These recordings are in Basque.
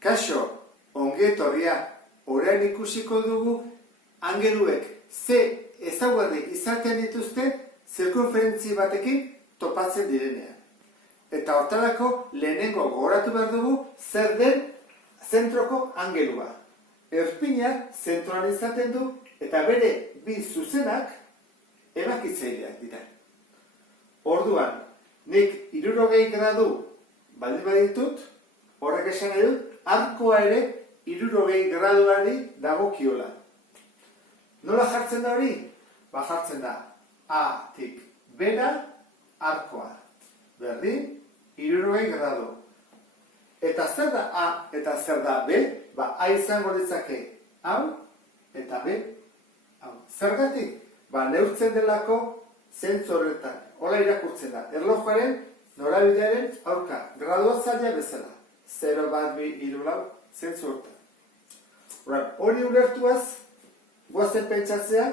Kaixo, ongi etorria, orain ikusiko dugu angeluek ze ezaugarri izaten dituzte zirkunferentzi batekin topatzen direnean. Eta hortarako lehenengo gogoratu behar dugu zer den zentroko angelua. Erpina zentroan izaten du eta bere bi zuzenak ebakitzaileak dira. Orduan, nik 60 gradu baldin baditut, horrek esan nahi dut, arkoa ere 60 graduari dagokiola. Nola jartzen da hori? Jartzen da A-tik bera arkoa. Berdin, 60 gradu. Eta zer da A eta zer da B? A izango ditzake hau eta B hau. Zergatik? Neurtzen delako zentzu horretan. Hola irakurtzen da. Erlojuaren norabidearen aurka. Gradua zaila bezala. 0, 1, 2, 3, 4 zentzu horretan. Hori ulertuaz, guazen pentsatzea,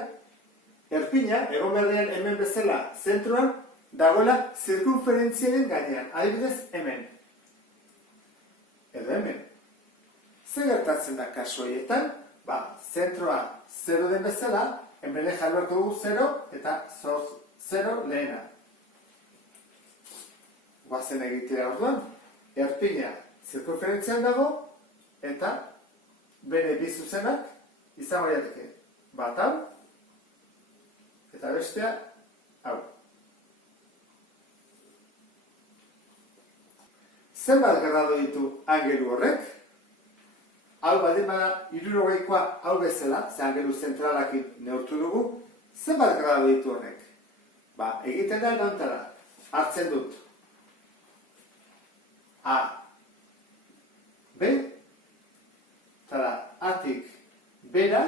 erpina, egon berdean hemen bezala zentroan, dagoela zirkunferentziaren gainean. Adibidez, hemen. Edo hemen. Zer gertatzen da kasu horietan? Zentroa 0 den bezala, hemen jarriko dugu 0 eta 0 lehena. Guazen egitea orduan, erpina zirkunferentzian dago eta bere bi zuzenak izango jateke. Bat hau eta bestea hau. Zenbat gradu ditu angelu horrek? Hau baldin bada 60koa hau bezala, ze angelu zentralakin neurtu dugu, zenbat gradu ditu horrek? Egiten da nantara, hartzen dut A, B, eta da A-tik bera,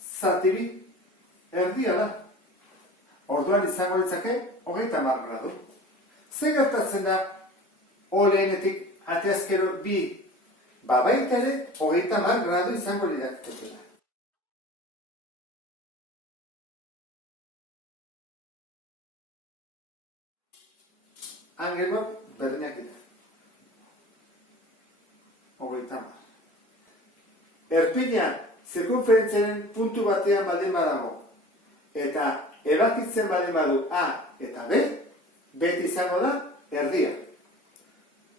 zati bi, erdia da. Orduan izango ditzake 30 gradu. Zer gertatzen da O lehenetik ateazkero bi, baita ere 30 gradu izango lirateke. Angeluak berdinak dira. 30. Erpina zirkunferentziaren puntu batean baldin badago eta ebakitzen baldin badu A eta B, beti izango da erdia.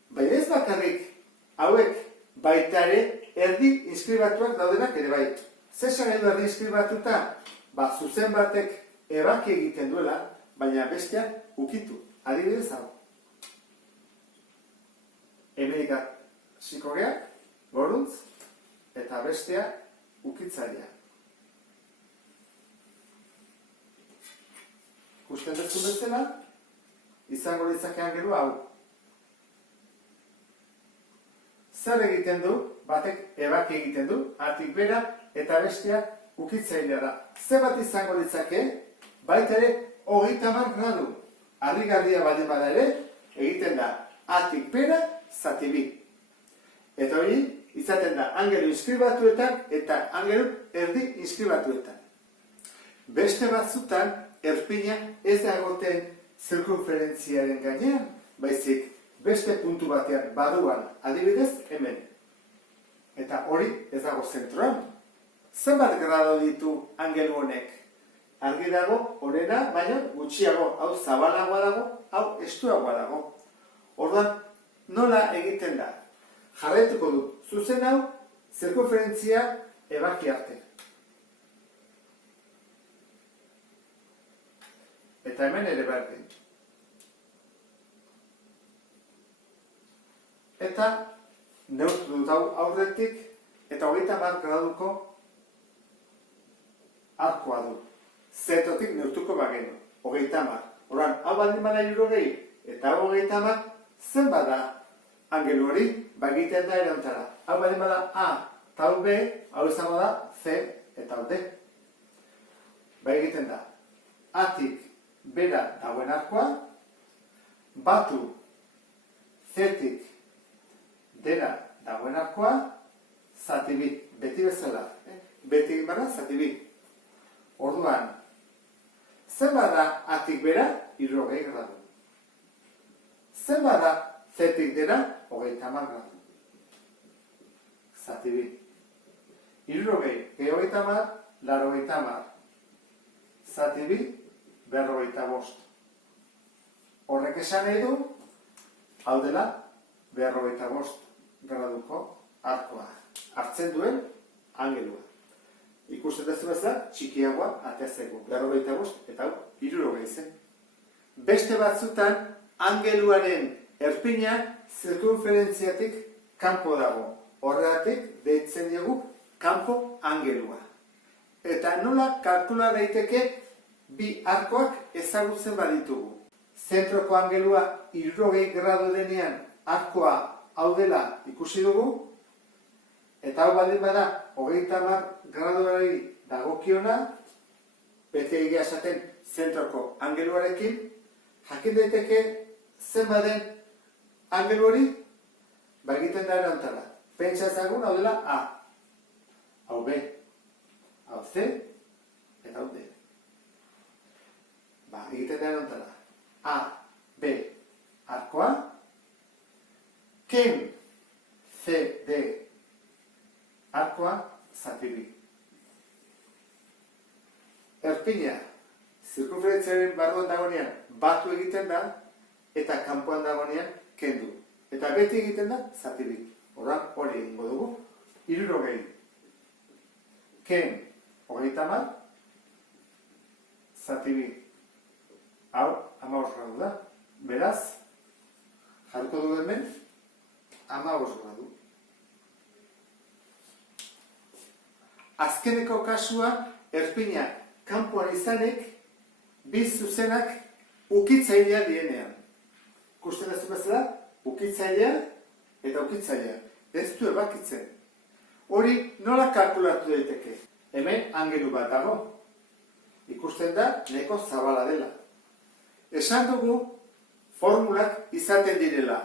Baina ez bakarrik hauek baita ere erdi inskribatuak daudenak ere bai. Zesan edo erdi inskribatuta, zuzen batek ebaki egiten duela, baina bestea ukitu. Adibidez hau. Hemenika sikogeak, goruntz, eta bestea ukitzailea. Ikusten duzun bezala, izango ditzake angelu hau. Zer egiten du, batek ebaki egiten du, atik bera eta bestea ukitzailea da. Zer bat izango ditzake, baita ere 30 gradu. Harrigarria baldin bada ere, egiten da atik bera, zati bi. Eta hori, izaten da angelu inskribatuetan eta angelu erdi inskribatuetan. Beste batzutan, erpina ez da egoten zirkunferentziaren gainean, baizik beste puntu batean baduan, adibidez hemen. Eta hori ez dago zentroan. Zenbat grado ditu angelu honek? Argi dago, horrena, baina gutxiago, hau zabalagoa dago, hau estuagoa dago. Orduan, nola egiten da? Jarraituko dut, zuzen hau, zirkunferentzia ebaki arte. Eta hemen ere berdin. Eta neurtu dut hau aurretik eta 30 graduko arkoa du. Zentrotik neurtuko bagenu, 30. Orduan, hau baldin bada 60 eta 30, zenbat da angelu hori, egiten da erontara. Hau baldin bada A eta hau B, hau izango da C eta hau D. Egiten da A-tik bera dagoen arkoa, batu C-tik dena dagoen arkoa, zati bi, beti bezala. Beti gara, zati bi. Orduan, zenbat da A-tik bera? 60 gradu. Zenbat da C-tik dena? 30 gradu. zati bi. 60 gehi 30, 80. Zati bi, 45. Horrek esan nahi du, hau dela 45 graduko arkoa. Hartzen duen angelua. Ikusten duzu bezala, txikiagoa atezeko. 45 eta hau 60 zen. Beste batzutan, angeluaren erpina zirkunferentziatik kanpo dago. Horregatik deitzen dugu kanpo angelua. Eta nola kalkula daiteke bi arkoak ezagutzen baditugu. Zentroko angelua 60 gradu denean arkoa hau dela ikusi dugu, eta hau baldin bada 30 graduari dagokiona, bete egia esaten zentroko angeluarekin, jakin daiteke zenbaden angelu hori, egiten da erontara. Pentsa ezagun hau dela A, hau B, hau C, eta hau D. Egiten da erontara. A, B, arkoa, ken, C, D, arkoa, zati bi. Erpina, zirkunferentziaren barruan dagoenean batu egiten da, eta kanpoan dagoenean kendu. Eta beti egiten da, zati bi. Horran hori egingo dugu, 60. Ken, 30, zati bi. Hau, 15 gradu da. Beraz, jarriko dugu hemen, 15 gradu. Azkeneko kasua, erpina kanpoan izanek, bi zuzenak ukitzailea dienean. Ikusten ez bezala, ukitzailea eta ukitzailea. Ez du ebakitzen. Hori nola kalkulatu daiteke? Hemen angelu bat dago. Ikusten da, neko zabala dela. Esan dugu, formulak izaten direla.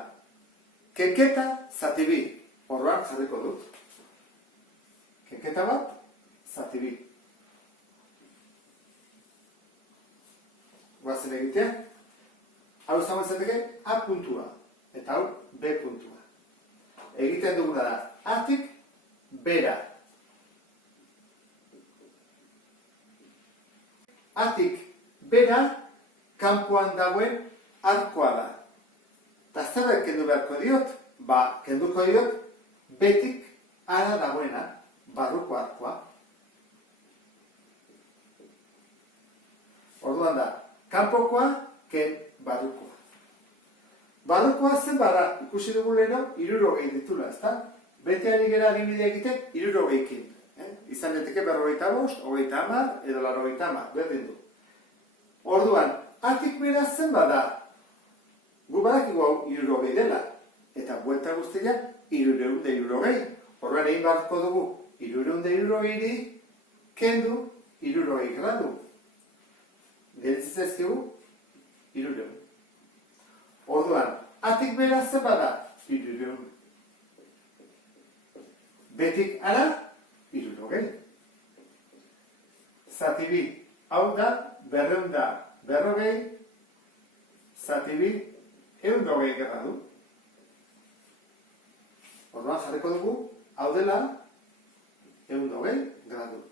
Kenketa zati bi. Horroan jarriko dut. Kenketa bat, zati bi. Guazen egitea. Hau izango izateke A puntua. Eta hau B puntua. Egiten duguna da. Atik, bera. Atik, bera, kanpoan dagoen arkoa da. Eta zerbait kendu beharko diot? Kenduko diot, betik ara dagoena, barruko arkoa. Orduan da, kanpokoa, ken barrukoa. Barrukoa zen bada, ikusi dugu leheno, 60 ditula, ezta? Bete ari gera adibidea egiten, 60ekin. Izan daiteke 45, 30, edo 80, berdin du. Orduan, atik bera zen bada, gu badakigu hau 60 dela, eta buelta guztia 360. Orduan egin beharko dugu 360 kendu 60 gradu. Geritzen zaizkigu 300. Orduan, atik bera zen bada 300. Betik ara 360. Zati bi, hau da 240, zati bi 120 gradu. Orduan jarriko dugu, hau dela 120 gradu.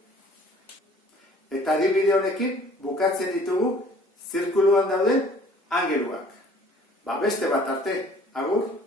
Eta adibide honekin bukatzen ditugu zirkuluan dauden angeluak. Beste bat arte, agur!